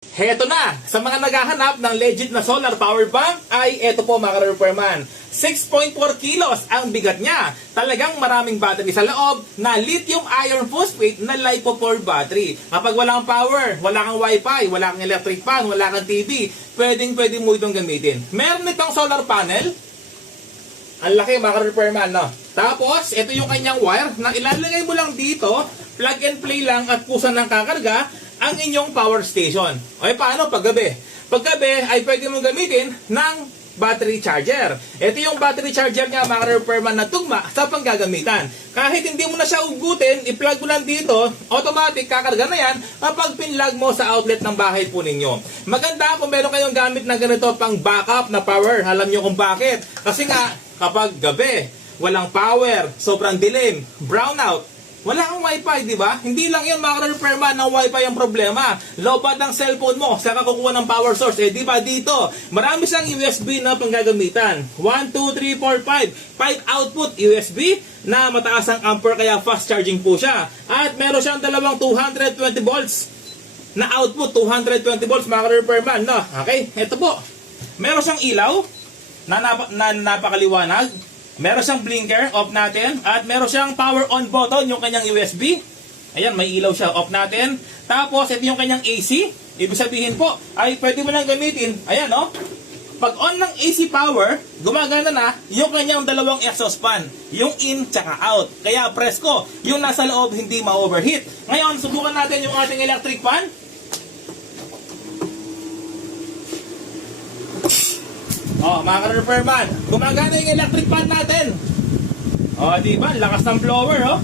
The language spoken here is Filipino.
Heto na! Sa mga naghahanap ng legit na solar power bank ay eto po mga ka-repairman. 6.4 kilos ang bigat niya. Talagang maraming battery sa loob na lithium iron phosphate na LiPo4 battery. Kapag wala kang power, wala kang wifi, wala kang electric fan, wala kang TV, pwede mo itong gamitin. Meron itong solar panel. Ang laki mga ka-repairman, no? Tapos, ito yung kanyang wire na ilalagay mo lang dito, plug and play lang at kusa ng kakarga ang inyong power station. O paano paggabi? Paggabi ay pwede mong gamitin ng battery charger. Ito yung battery charger nga mga repairman na tugma sa panggagamitan. Kahit hindi mo na siya ugutin, i-plug mo lang dito, automatic kakarga na yan kapag pinlug mo sa outlet ng bahay po ninyo. Maganda kung meron kayong gamit na ganito pang backup na power. Alam nyo kung bakit. Kasi nga, kapag gabi, walang power, sobrang dilim, brownout, wala kang wifi, di ba? Hindi lang yun mga repairman ng wifi ang problema. Lobat ng cellphone mo, saka kukuha ng power source. Di ba dito? Marami siyang USB na panggagamitan. 1, 2, 3, 4, 5. 5 output USB na mataas ang ampere kaya fast charging po siya. At meron siyang dalawang 220 volts na output. 220 volts mga repairman, no? Okay, ito po. Meron siyang ilaw na napakaliwanag. Meron siyang blinker, off natin. At meron siyang power on button, yung kanyang USB. Ayan, may ilaw siya, off natin. Tapos, ito yung kanyang AC. Ibig sabihin po, ay pwede mo nang gamitin. Ayan, no? Pag on ng AC power, gumagana na yung kanyang dalawang exhaust fan. Yung in, tsaka out. Kaya presko, yung nasa loob hindi ma-overheat. Ngayon, subukan natin yung ating electric fan. Oh, mga ka-repairman, gumagana yung electric fan natin. Oh, di ba? Lakas ng blower, oh.